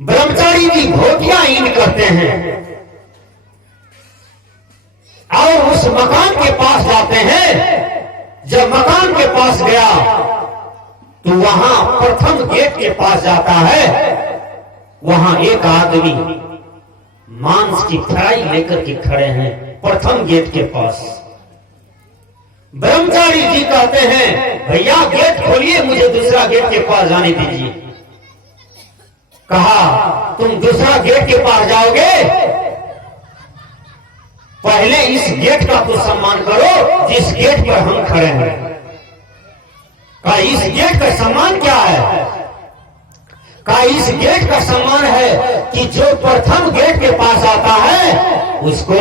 ब्रह्मचारी जी घोटिया ईंट करते हैं और उस मकान के पास जाते हैं। जब मकान के पास गया तो वहां प्रथम गेट के पास जाता है, वहां एक आदमी मांस की फ्राई लेकर के खड़े हैं प्रथम गेट के पास। ब्रह्मचारी जी कहते हैं भैया गेट खोलिए, मुझे दूसरा गेट के पास जाने दीजिए। कहा तुम दूसरा गेट के पास जाओगे, पहले इस गेट का तो सम्मान करो जिस गेट पर हम खड़े हैं। कहा इस गेट का सम्मान क्या है? कहा इस गेट का सम्मान है कि जो प्रथम गेट के पास आता है उसको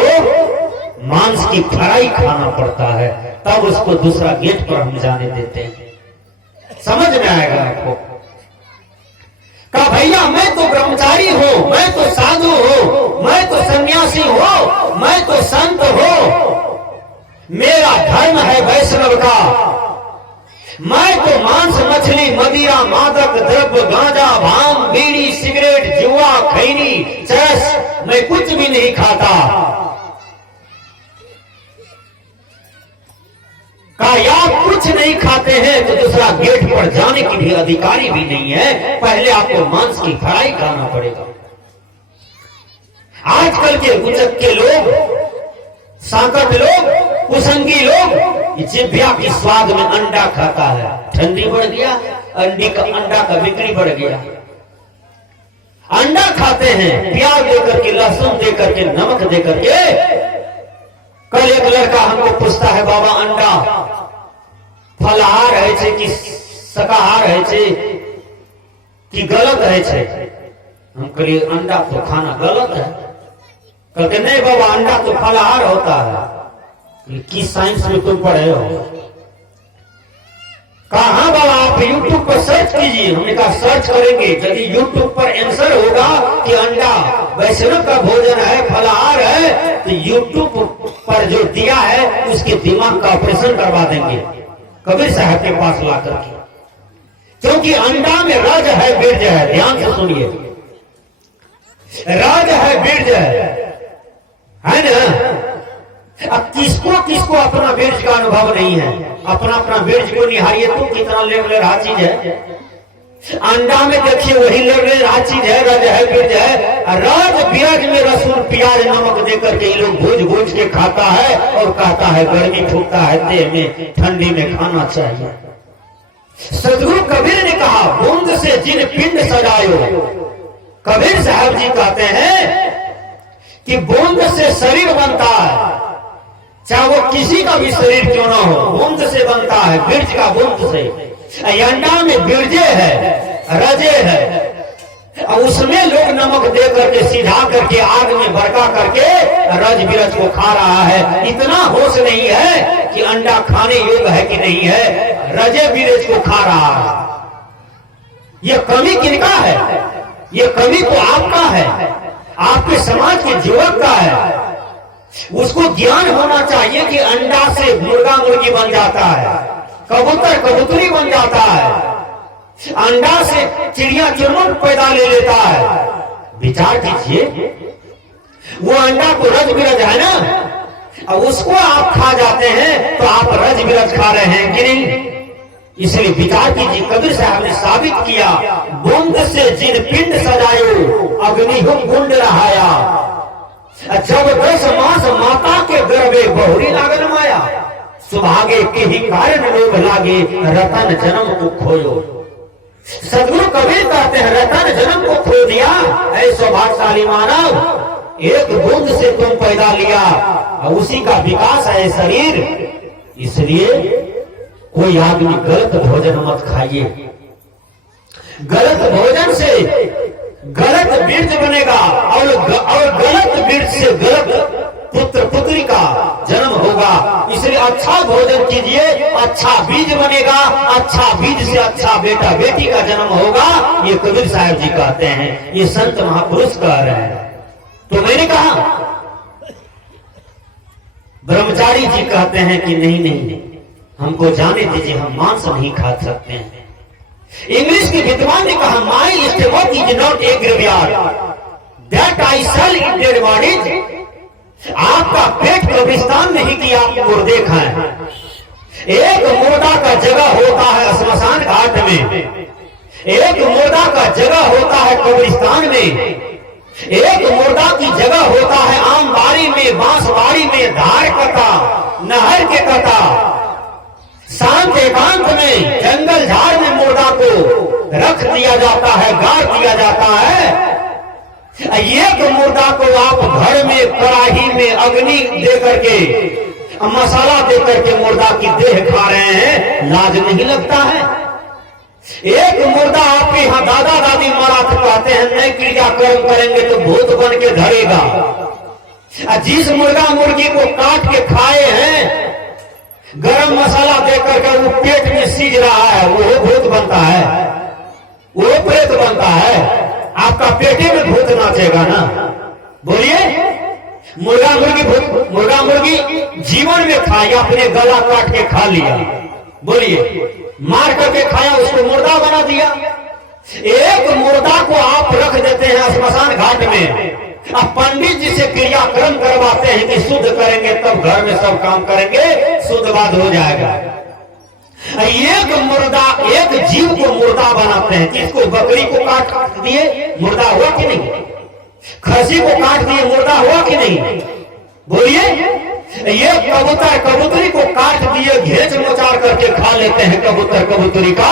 मांस की फ्राई खाना पड़ता है, तब उसको दूसरा गेट पर हम जाने देते हैं। समझ में आएगा आपको? कहा भैया मैं तो ब्रह्मचारी हूं, मैं तो साधु हूं, मैं तो सन्यासी हूं, मैं तो संत हूं, मेरा धर्म है वैष्णव का, मैं तो मांस मछली मदिरा मादक द्रव्य गांजा भांग बीड़ी सिगरेट जुआ खैनी चरस मैं कुछ भी नहीं खाता। कहा आप कुछ नहीं खाते हैं तो दूसरा गेट पर जाने की भी अधिकारी भी नहीं है, पहले आपको मांस की फ्राई खाना पड़ेगा। आजकल के गुजक के लोग, सांकट लोग, कुसंगी लोग जिभ्या के स्वाद में अंडा खाता है। ठंडी बढ़ गया, अंडा का बिक्री बढ़ गया, अंडा खाते हैं प्याज देकर के, लहसुन देकर के, नमक देकर के। कल एक लड़का हमको पूछता है बाबा अंडा फलाहार है छे कि शाकाहार है छे कि गलत है छे? हम कहिए अंडा तो खाना गलत है। कहते नहीं बाबा अंडा तो फलाहार होता है। किस साइंस में तुम पढ़े हो? कहा हाँ बाबा आप यूट्यूब पर सर्च कीजिए। हमने कहा सर्च करेंगे, यदि यूट्यूब पर आंसर होगा कि अंडा वैष्णव का भोजन है, फलाहार है, तो यूट्यूब पर जो दिया है उसके दिमाग का ऑपरेशन करवा देंगे कबीर साहब के पास ला करके। क्योंकि अंडा में रज है बीर्ज है, ध्यान से सुनिए, रज है बीर्ज है ना। अब किसको किसको अपना बीर्ज का अनुभव नहीं है? अपना अपना बीर्ज को निहारिए तो कितना लेवलेरा चीज है। अंडा में देखिए वही लेवलेरा चीज है, रज है बीर्ज है। रज बीज में लहसुन प्याज नमक देकर के लोग भूज भूज के खाता है और कहता है गर्मी फूकता है देह में, ठंडी में खाना चाहिए। सदगुरु कबीर ने कहा बूंद से जिन पिंड सजायो। कबीर साहब जी कहते हैं कि बूंद से शरीर बनता है, चाहे वो किसी का भी शरीर क्यों ना हो, बूंद से बनता है, बीर्ज का बूंद से। अंडा में बीर्जे है, रजे है, और उसमें लोग नमक दे करके सिझा करके आग में भड़का करके रज बीरज को खा रहा है। इतना होश नहीं है कि अंडा खाने योग्य है कि नहीं है, रजे बीरज को खा रहा है। ये कमी किनका है? ये कमी तो आपका है, आपके समाज के युवक का है। उसको ज्ञान होना चाहिए कि अंडा से मुर्गा मुर्गी बन जाता है, कबूतर कबूतरी बन जाता है, अंडा से चिड़िया चुनमुन पैदा ले लेता है। विचार कीजिए, वो अंडा तो रज बिरज है ना, अब उसको आप खा जाते हैं तो आप रज बिरज खा रहे हैं कि नहीं? इसलिए विचार कीजिए। कबीर साहब ने साबित किया बूंद से जिन पिंड सजायो अग्निहुम गुंड रहाया। जब 10 मास माता के गर्भे बहुरी लागन माया, सुभागे के ही कारण लोभ लागे रतन जन्म को खोयो। सदगुरु कबीर कहते हैं रतन जन्म को खो दिया ऐ सौभाग्यशाली मानव, एक बूंद से तुम पैदा लिया और उसी का विकास है शरीर। इसलिए कोई आदमी गलत भोजन मत खाइए। गलत भोजन से गलत बीर्ज बनेगा और गलत बीर्ज से गलत पुत्र पुत्री का जन्म होगा। इसलिए अच्छा भोजन कीजिए, अच्छा बीज बनेगा, अच्छा बीज से अच्छा बेटा बेटी का जन्म होगा। ये कबीर साहब जी कहते हैं, ये संत महापुरुष कह रहे हैं। तो मैंने कहा ब्रह्मचारी जी कहते हैं कि नहीं नहीं हमको जाने दीजिए, हम मांस नहीं खा सकते हैं। इंग्लिश के विद्वान ने कहा, my stomach is not a graveyard that I sell in dead bodies. आपका पेट कब्रिस्तान नहीं कि आप मुर्दे खाएं। एक मुर्दा का जगह होता है श्मशान घाट में, एक मुर्दा का जगह होता है कब्रिस्तान में, एक मुर्दा की जगह होता है आमबाड़ी में, बांसबाड़ी में, धार कटा, नहर के कटा, शांत एकांत में, जंगल झाड़ में मुर्दा को रख दिया जाता है, गाड़ दिया जाता है। एक मुर्दा को आप घर में कड़ाही में अग्नि दे करके, मसाला दे करके मुर्दा की देह खा रहे हैं, लाज नहीं लगता है? एक मुर्दा आपके यहाँ दादा दादी मरा तो कहते हैं नहीं क्रियाक्रम करेंगे तो भूत बन के धरेगा। जिस मुर्गा मुर्गी को काट के खाए हैं, गरम मसाला दे करके वो पेट में सीज रहा है, वो भूत बनता है, वो प्रेत बनता है। आपका पेटे में भूत नाचेगा ना? बोलिए। मुर्गा मुर्गी जीवन में खाया, अपने गला काट के खा लिया, बोलिए, मार करके खाया, उसको मुर्दा बना दिया। एक मुर्दा को आप रख देते हैं श्मशान घाट में, अब पंडित जी से क्रियाक्रम करवाते हैं कि शुद्ध करेंगे तब घर में सब काम करेंगे, शुद्धवाद हो जाएगा। एक मुर्दा, एक जीव को मुर्दा बनाते हैं। किसको? बकरी को काट दिए, मुर्दा हुआ कि नहीं? खसी को काट दिए, मुर्दा हुआ कि नहीं? बोलिए। ये कबूतर, कबूतरी को काट दिए, घेच मोचार करके खा लेते हैं कबूतर कबूतरी का,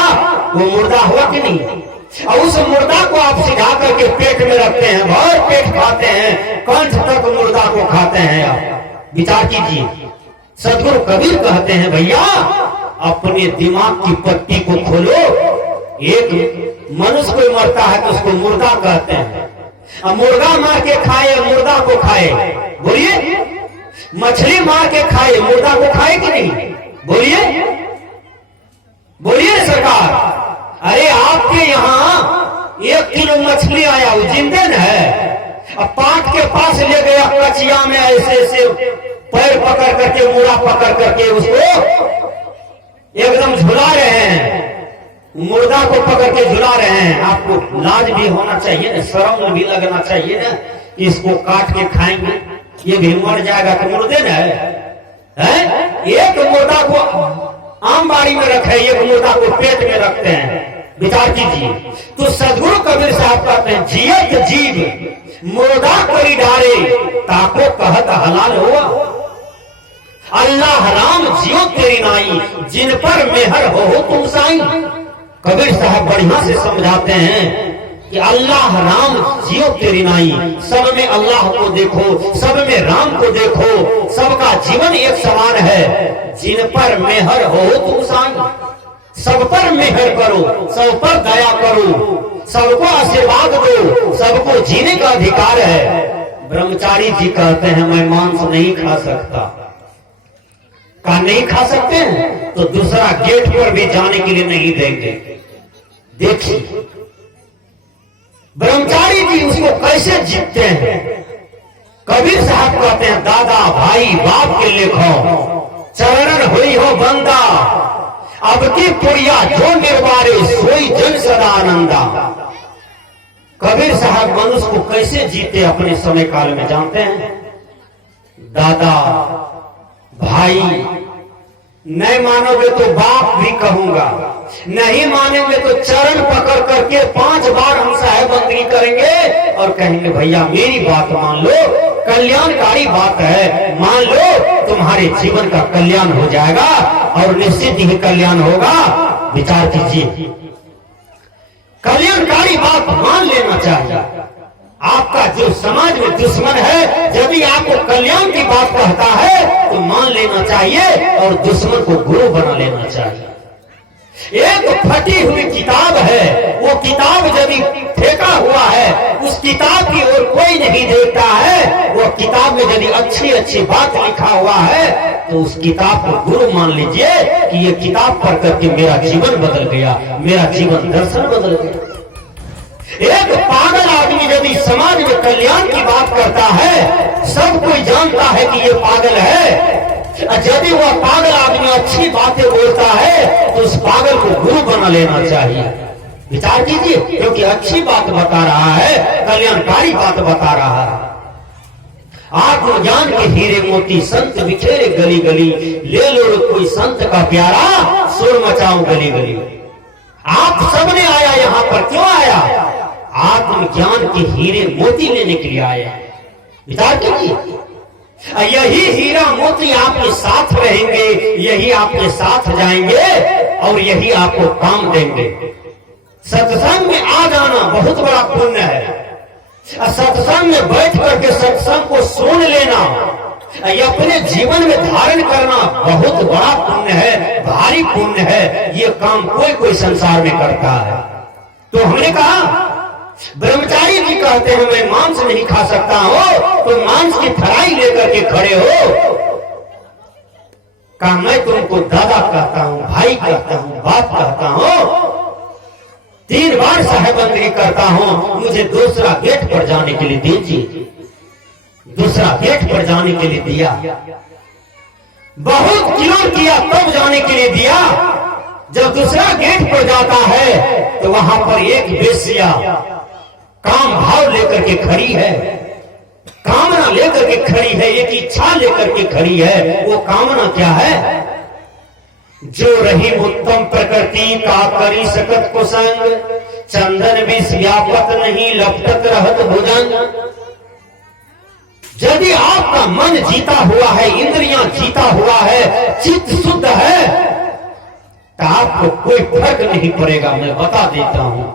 वो मुर्दा हुआ कि नहीं? और उस मुर्दा को आप सिधा करके पेट में रखते हैं, भर पेट खाते हैं, कंठ तक मुर्दा को खाते हैं। आप विचार कीजिए। सदगुरु कबीर कहते हैं, भैया अपने दिमाग की पट्टी को खोलो। एक मनुष्य कोई मरता है तो उसको मुर्दा कहते हैं। अब मुर्गा मार के खाए, मुर्दा को खाए, बोलिए। मछली मार के खाए, मुर्दा को खाए कि नहीं? बोलिए, बोलिए सरकार। अरे आपके यहाँ 1 किलो मछली आया, वो जिंदे न है, अब पाट के पास ले गया कचिया में, ऐसे ऐसे पैर पकड़ करके, मुड़ा पकड़ करके उसको एकदम झुला रहे हैं, मुर्दा को पकड़ के झुला रहे हैं। आपको लाज भी होना चाहिए ना, शर्म भी लगना चाहिए ना। इसको काट के खाएंगे, ये भी मर जाएगा तो मुर्दे न है? एक मुर्दा को आम बाड़ी में रखे, एक मुर्दा को पेट में रखते हैं। विचार कीजिए। तो सदगुरु कबीर साहब कहते हैं, जियत जीव मुर्दा करी डारे, ताको कहत हलाल हुआ। अल्लाह राम जियो तेरी नाई, जिन पर मेहर हो तुम साईं। कबीर साहब बढ़िया से समझाते हैं कि अल्लाह राम जियो तेरी नाई, सब में अल्लाह को देखो, सब में राम को देखो, सबका जीवन एक समान है। जिन पर मेहर हो तुम साईं, सब पर मेहर करो, सब पर दया करो, सबको आशीर्वाद दो, सबको जीने का अधिकार है। ब्रह्मचारी जी कहते हैं, मैं मांस नहीं खा सकता। का नहीं खा सकते हैं तो दूसरा गेट पर भी जाने के लिए नहीं देंगे। देखिए ब्रह्मचारी जी उसको कैसे जीतते हैं। कबीर साहब कहते हैं, दादा भाई बाप के लेखो, चरण हुई हो बंदा, अब की पुरिया जो निर्वारे, सोई जन सदा आनंदा। कबीर साहब मनुष्य को कैसे जीते अपने समय काल में जानते हैं? दादा भाई, नहीं मानोगे तो बाप भी कहूंगा, नहीं मानेंगे तो चरण पकड़ करके 5 बार हम साहेबंदगी करेंगे और कहेंगे भैया मेरी बात मान लो, कल्याणकारी बात है, मान लो, तुम्हारे जीवन का कल्याण हो जाएगा और निश्चित ही कल्याण होगा। विचार कीजिए, कल्याणकारी बात मान लेना चाहिए। आपका जो समाज में दुश्मन है, यदि आपको कल्याण की बात कहता है तो मान लेना चाहिए और दुश्मन को गुरु बना लेना चाहिए। एक फटी हुई किताब है, वो किताब यदि फेंका हुआ है, उस किताब की ओर कोई नहीं देखता है, वो किताब में यदि अच्छी अच्छी बात लिखा हुआ है तो उस किताब को गुरु मान लीजिए कि ये किताब पढ़ करके मेरा जीवन बदल गया, मेरा जीवन दर्शन बदल गया। एक पागल आदमी यदि समाज में कल्याण की बात करता है, सब कोई जानता है कि ये पागल है। यदि वह पागल आदमी अच्छी बातें बोलता है तो उस पागल को गुरु बना लेना चाहिए। विचार कीजिए, क्योंकि अच्छी बात बता रहा है, कल्याणकारी बात बता रहा है। आत्मज्ञान के हीरे मोती संत बिखेरे गली गली, ले लो कोई संत का प्यारा, शोर मचाऊं गली गली। आप सबने आया यहाँ पर, क्यों आया? आत्मज्ञान के हीरे मोती लेने के लिए आया। विचार कीजिए, यही हीरा मोती आपके साथ रहेंगे, यही आपके साथ जाएंगे और यही आपको काम देंगे। सत्संग में आ जाना बहुत बड़ा पुण्य है। सत्संग में बैठ करके सत्संग को सुन लेना, अपने जीवन में धारण करना बहुत बड़ा पुण्य है, भारी पुण्य है। ये काम कोई कोई संसार में करता है। तो हमने कहा, ब्रह्मचारी जी कहते हैं मैं मांस नहीं खा सकता हूं, तो मांस की थराई लेकर के खड़े हो। कहा मैं तुमको दादा कहता हूं, भाई कहता हूं, बाप कहता हूं, 3 बार साहेबंदगी करता हूं, मुझे दूसरा गेट पर जाने के लिए दीजिए। दूसरा गेट पर जाने के लिए दिया, बहुत किलो किया तब जाने के लिए दिया। जब दूसरा गेट पर जाता है तो वहां पर एक वेश्या काम भाव लेकर के खड़ी है, कामना लेकर के खड़ी है, एक इच्छा लेकर के खड़ी है। वो कामना क्या है? जो रही उत्तम प्रकृति का करी सकत को संग, चंदन विष व्यापत नहीं लपटत रहत भुजंग। यदि आपका मन जीता हुआ है, इंद्रियां जीता हुआ है, चित्त शुद्ध है, तो आपको कोई फर्क नहीं पड़ेगा। मैं बता देता हूं,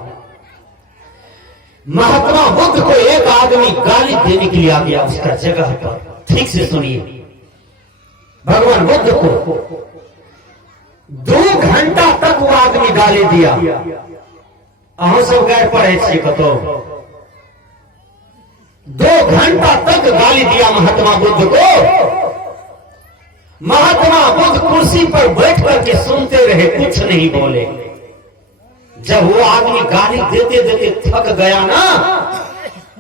महात्मा बुद्ध को एक आदमी गाली देने के लिए आ गया उसका जगह पर। ठीक से सुनिए, भगवान बुद्ध को 2 घंटा तक वो आदमी गाली दिया। अहों सब गैर पढ़े छे कतो 2 घंटा तक गाली दिया महात्मा बुद्ध को। महात्मा बुद्ध कुर्सी पर बैठ करके सुनते रहे, कुछ नहीं बोले। जब वो आदमी गाली देते देते थक गया ना,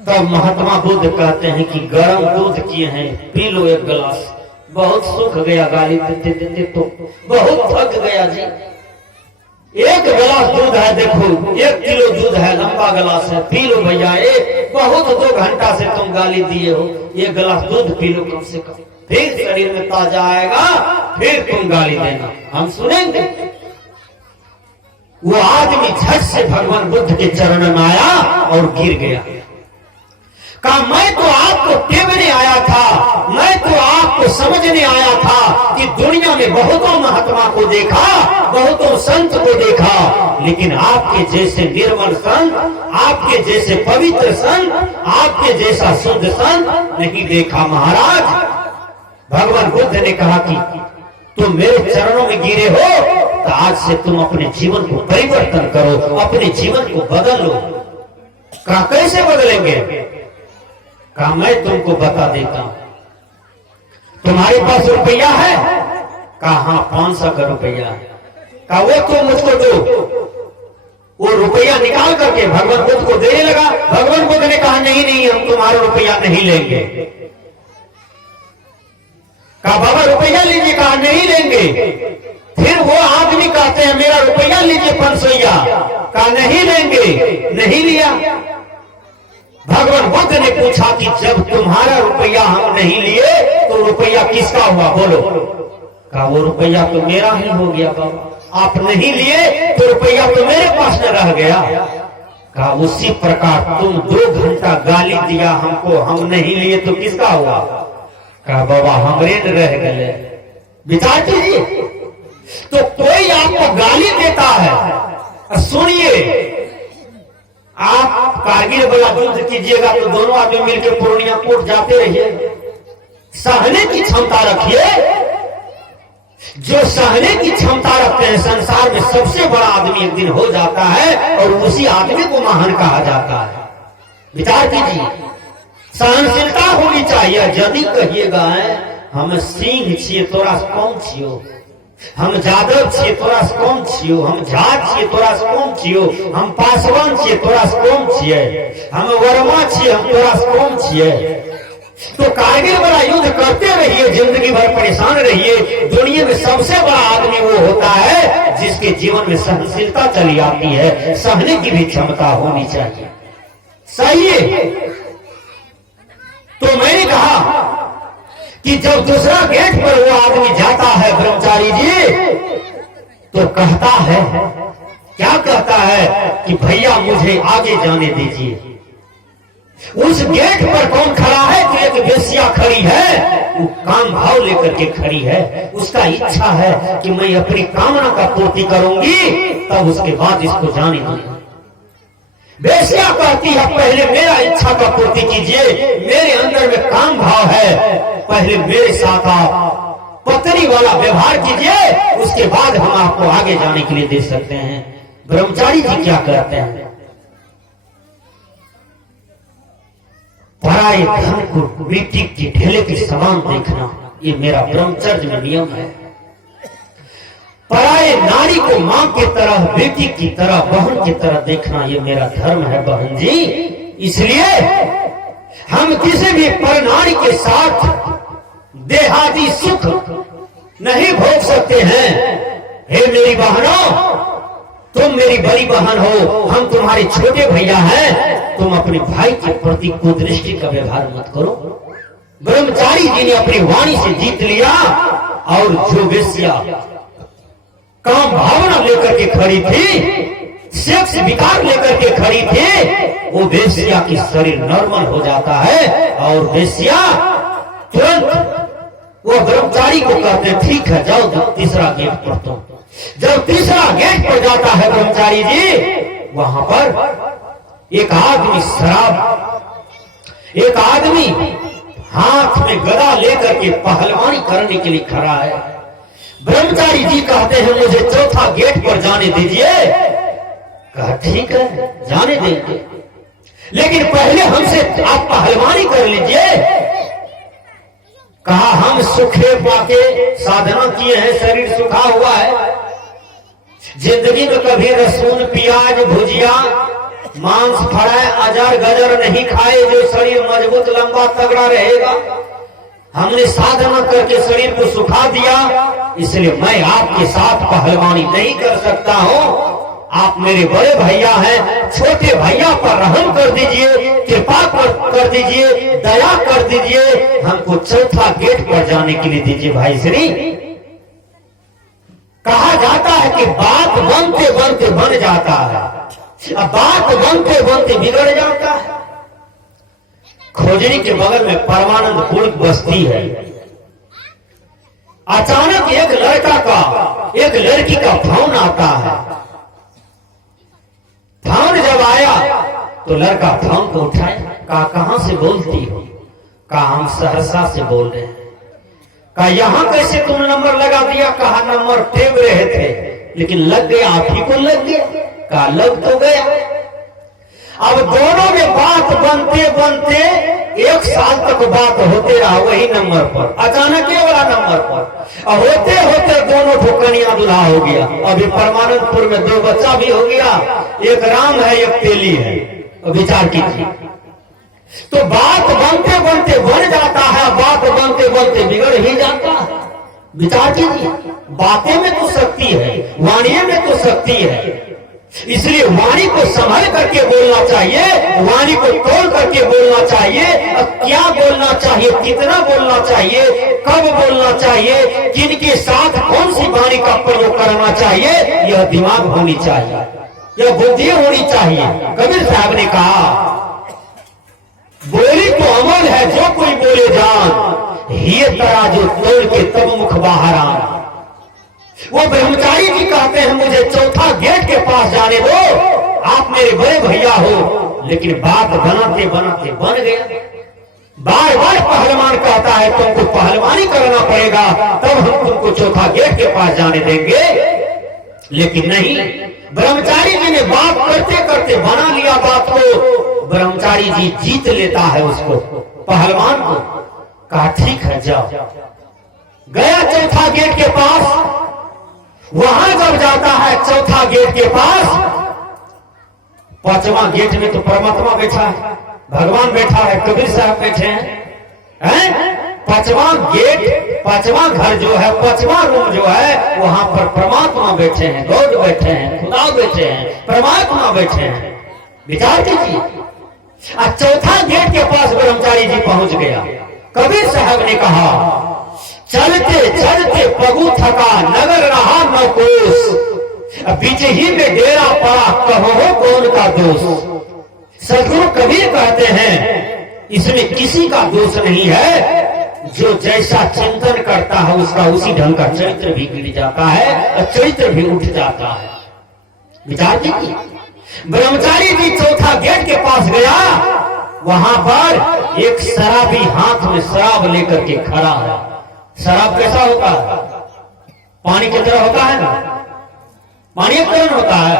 तब महात्मा बुद्ध कहते हैं कि गर्म दूध किए हैं, पी लो 1 गिलास। बहुत सूख गया गाली देते देते, तो बहुत थक गया जी। 1 गिलास दूध है, देखो 1 किलो दूध है, लंबा गिलास है, पी लो भैया। बहुत 2 घंटा से तुम गाली दिए हो, 1 गिलास दूध पी लो कम से कम, फिर शरीर में ताजा आएगा, फिर तुम गाली देना, हम सुनेंगे। वो आदमी झट से भगवान बुद्ध के चरण में आया और गिर गया। कहा मैं तो आपको टेबने आया था, मैं तो आपको समझने आया था कि दुनिया में बहुतों महात्मा को देखा, बहुतों संत को देखा, लेकिन आपके जैसे निर्मल संत, आपके जैसे पवित्र संत, आपके जैसा शुद्ध संत नहीं देखा महाराज। भगवान बुद्ध ने कहा कि तुम मेरे चरणों में गिरे हो, तो आज से तुम अपने जीवन को परिवर्तन करो, अपने जीवन को बदल लो। कहा कैसे बदलेंगे? कहा मैं तुमको बता देता हूं। तुम्हारे पास रुपया है? कहा हाँ 500 का रुपया है। कहा वो तुम मुझको दो। वो रुपया निकाल करके भगवान बुद्ध को देने लगा। भगवान बुद्ध ने कहा नहीं नहीं, हम तुम्हारा रुपया नहीं लेंगे। कहा बाबा रुपया लीजिए। कहा नहीं लेंगे। फिर वो आदमी कहते हैं मेरा रुपया लीजिए 500। कहा नहीं लेंगे, नहीं लिया। भगवान बुद्ध ने पूछा कि जब तुम्हारा रुपया हम नहीं लिए तो रुपया किसका हुआ बोलो? कहा वो रुपया तो मेरा ही हो गया बाबा, आप नहीं लिए तो रुपया तो मेरे पास न रह गया। कहा उसी प्रकार तुम 2 घंटा गाली दिया हमको, हम नहीं लिए तो किसका हुआ? कहा बाबा हमरे रह गए। विचार कीजिए, तो कोई आपको गाली देता है, सुनिए आप कारगिल वाला युद्ध कीजिएगा तो दोनों आदमी मिलकर पूर्णिया कोट जाते रहिए। सहने की क्षमता रखिए। जो सहने की क्षमता रखते हैं संसार में सबसे बड़ा आदमी एक दिन हो जाता है और उसी आदमी को महान कहा जाता है। विचार कीजिए, सहनशीलता होनी चाहिए। यदि कहिएगा हम सिंह छिए तोरा कौन छियो, हम जादव छिए तोरा कौन छियो, हम झा छिए तोरा कौन छियो, हम पासवान छिए तोरा कौन छिए, हम वर्मा छिए हम तोरा कौन छिए, तो कारगिल वाला युद्ध करते रहिए, जिंदगी भर परेशान रहिए। दुनिया में सबसे बड़ा आदमी वो होता है जिसके जीवन में सहनशीलता चली आती है, सहने की भी क्षमता होनी चाहिए। सही है। तो मैंने कहा कि जब दूसरा गेट पर वो आदमी जाता है ब्रह्मचारी जी, तो कहता है, क्या कहता है कि भैया मुझे आगे जाने दीजिए। उस गेट पर कौन खड़ा है? तो एक वेश्या खड़ी है, वो काम भाव लेकर के खड़ी है। उसका इच्छा है कि मैं अपनी कामना का पूर्ति करूंगी, तब उसके बाद इसको जाने दूंगी। वेश्या कहती है, पहले मेरा इच्छा का पूर्ति कीजिए, मेरे अंदर में काम भाव है, पहले मेरे साथ आप पत्नी वाला व्यवहार कीजिए, उसके बाद हम आपको आगे जाने के लिए दे सकते हैं। ब्रह्मचारी जी क्या करते हैं? पराये धन को मिट्टी के ढेले के समान देखना, ये मेरा ब्रह्मचर्य में नियम है। पराये नारी को मां की तरह, बेटी की तरह, बहन की तरह देखना, ये मेरा धर्म है बहन जी। इसलिए हम किसी भी परनारी के साथ देहाती सुख नहीं भोग सकते हैं। हे मेरी बहनों, तुम मेरी बड़ी बहन हो, हम तुम्हारे छोटे भैया हैं, तुम अपने भाई के प्रति कुदृष्टि का व्यवहार मत करो। ब्रह्मचारी जी ने अपनी वाणी से जीत लिया, और जो वेश्या काम भावना लेकर के खड़ी थी, सेक्स विकार लेकर के खड़ी थी, वो वेश्या की शरीर नॉर्मल हो जाता है, और वेश्या तुरंत वो ब्रह्मचारी को कहते हैं, ठीक है जाओ तीसरा गेट पर। तुम जब तीसरा गेट पर जाता है ब्रह्मचारी जी, वहां पर एक आदमी एक आदमी हाथ में गदा लेकर के पहलवानी करने के लिए खड़ा है। ब्रह्मचारी जी कहते हैं, मुझे चौथा गेट पर जाने दीजिए। कहा ठीक है जाने देंगे, लेकिन पहले हमसे आप पहलवानी कर लीजिए। कहा हम सूखे पाके साधना किए हैं, शरीर सूखा हुआ है, जिंदगी में कभी लहसुन प्याज भुजिया मांस फ्राई अजर गजर नहीं खाए, जो शरीर मजबूत लंबा तगड़ा रहेगा। हमने साधना करके शरीर को सुखा दिया, इसलिए मैं आपके साथ पहलवानी नहीं कर सकता हूं। आप मेरे बड़े भैया हैं, छोटे भैया पर रहम कर दीजिए, कृपा कर दीजिए, दया कर दीजिए, हमको चौथा गेट पर जाने के लिए दीजिए। भाई श्री, कहा जाता है कि बात बनते बनते बन जाता है, अब बात बनते बनते बिगड़ जाता है। खोजरी के बगल में परमानंद कुल बस्ती है। अचानक एक लड़का का एक लड़की का फोन आता है। फोन जब आया तो लड़का फोन को उठाया, कहा कहां से बोलती हो? कहा हम सहरसा से बोल रहे हैं। कहा यहां कैसे तुम नंबर लगा दिया? कहा नंबर टेप रहे थे, लेकिन लग गया, आप ही को लग गया। कहा लग तो गया। अब दोनों में बात बनते बनते 1 साल तक बात होते रहा वही नंबर पर, अचानक ये वाला नंबर पर। अब होते होते दोनों को कन्या दूल्हा हो गया। अभी परमानंदपुर में 2 बच्चा भी हो गया, एक राम है एक तेली है। विचार कीजिए, तो बात बनते बनते बन जाता है, बात बनते बनते बिगड़ ही जाता है। विचार कीजिए, बातें में तो शक्ति है, वाणी में तो शक्ति है, इसलिए वाणी को संभल करके बोलना चाहिए, वाणी को तोड़ करके बोलना चाहिए। अब क्या बोलना चाहिए, कितना बोलना चाहिए, कब बोलना चाहिए, किनके साथ कौन सी वाणी का प्रयोग करना चाहिए, यह दिमाग होनी चाहिए, यह बुद्धि होनी चाहिए। कबीर साहब ने कहा, बोली तो अमल है जो कोई बोले जान, ये तराजू तोड़ के तब मुख बाहर आना। वो ब्रह्मचारी जी कहते हैं, मुझे चौथा गेट के पास जाने दो, आप मेरे बड़े भैया हो। लेकिन बात बनाते बनाते बन गया। बार बार पहलवान कहता है, तुमको पहलवानी करना पड़ेगा, तब हम तुमको चौथा गेट के पास जाने देंगे। लेकिन नहीं, ब्रह्मचारी जी ने बात करते करते बना लिया बात को। ब्रह्मचारी जी जीत लेता है उसको, पहलवान को। कहा ठीक है जाओ। गया चौथा गेट के पास। वहां जब जाता है चौथा गेट के पास, 5वां गेट में तो परमात्मा बैठा है, भगवान बैठा है, कबीर साहब बैठे हैं, पांचवा गेट, पांचवा घर जो है, पांचवा रूम जो है, वहां पर परमात्मा बैठे हैं, गॉड बैठे हैं, खुदा बैठे हैं, परमात्मा बैठे हैं। विचार कीजिए। चौथा गेट के पास ब्रह्मचारी जी पहुंच गया। कबीर साहब ने कहा, चलते चलते पगु थका, नगर रहा न कोस, बीच ही में डेरा पड़ा, कहो कौन का दोष। सदगुरु कबीर कहते हैं, इसमें किसी का दोष नहीं है। जो जैसा चिंतन करता है उसका उसी ढंग का चरित्र भी गिर जाता है और चरित्र भी उठ जाता है। विचार कीजिए। ब्रह्मचारी जी चौथा गेट के पास गया, वहां पर एक शराबी हाथ में शराब लेकर के खड़ा है। शराब कैसा होता है? पानी की तरह होता है ना, पानी एक तरह होता है।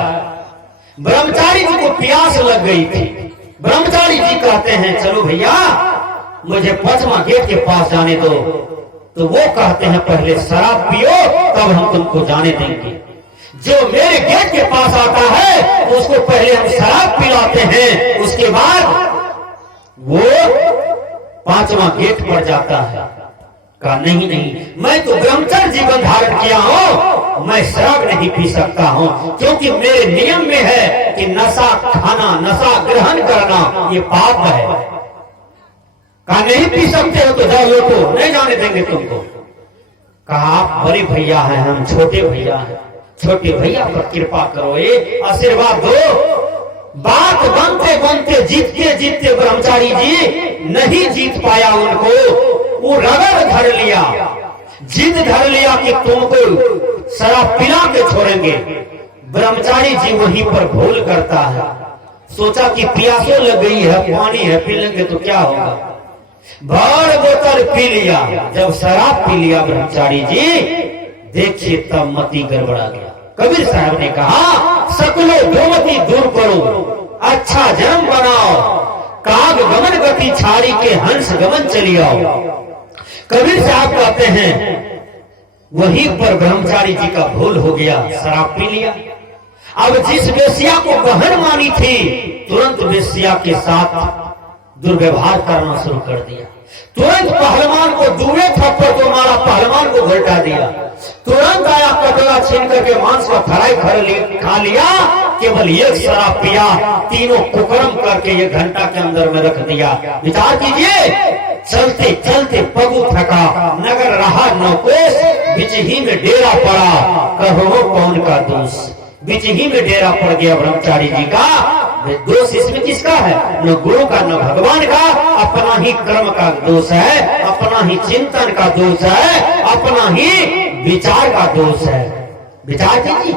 ब्रह्मचारी जी को प्यास लग गई थी। ब्रह्मचारी जी कहते हैं, चलो भैया मुझे पांचवा गेट के पास जाने दो। तो वो कहते हैं, पहले शराब पियो तब हम तुमको जाने देंगे। जो मेरे गेट के पास आता है उसको पहले हम शराब पिलाते हैं, उसके बाद वो पांचवा गेट पर जाता है। कहा नहीं नहीं, मैं तो ब्रह्मचर्य जीवन धारण किया हूं, मैं शराब नहीं पी सकता हूं, क्योंकि मेरे नियम में है कि नशा खाना, नशा ग्रहण करना ये पाप है। कहा नहीं पी सकते हो तो जाओ, लोगों नहीं जाने देंगे तुमको। कहा आप बड़े भैया हैं, हम छोटे भैया हैं, छोटे भैया पर कृपा करो, ये आशीर्वाद दो। बात बनते बनते जीतते जीतते ब्रह्मचारी जी नहीं जीत पाया उनको, वो रगड़ धर लिया, जिद धर लिया कि तुमको शराब पिला के छोड़ेंगे। ब्रह्मचारी जी वहीं पर भूल करता है। सोचा कि प्यासो लग गई है, पानी है, पी लेंगे तो क्या होगा। भर बोतल पी लिया। जब शराब पी लिया ब्रह्मचारी जी, देखिए तब मति गड़बड़ा गया। कबीर साहब ने कहा, सकलो दुमति दूर करो, अच्छा जन्म बनाओ, काग गमन गति छाड़ी के हंस गमन चली आओ। कबीर साहब कहते हैं, वहीं पर ब्रह्मचारी जी का भूल हो गया, शराब पी लिया। अब जिस वेश्या को बहन मानी थी, तुरंत वेश्या के साथ दुर्व्यवहार करना शुरू कर दिया। तुरंत पहलवान को दूरे थप्पड़ को मारा, पहलवान को घलटा दिया। तुरंत आया कटोरा छीन करके मांस का फ्राई खा लिया। केवल एक शराब पिया, तीनों कुकर्म करके 1 घंटा के अंदर में रख दिया। विचार कीजिए। चलते चलते पगु थका, नगर रहा न कोस, बीच ही में डेरा पड़ा, कहो कौन का दोष। बीच ही में डेरा पड़ गया ब्रह्मचारी जी का। दोष इसमें किसका है? न गुरु का न भगवान का, अपना ही कर्म का दोष है, अपना ही चिंतन का दोष है, अपना ही विचार का दोष है। विचार कीजिए।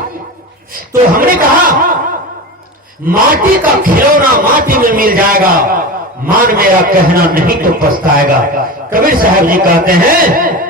तो हमने कहा माटी का खिलौना माटी में मिल जाएगा, मान मेरा कहना नहीं तो पछताएगा। कबीर साहब जी कहते हैं,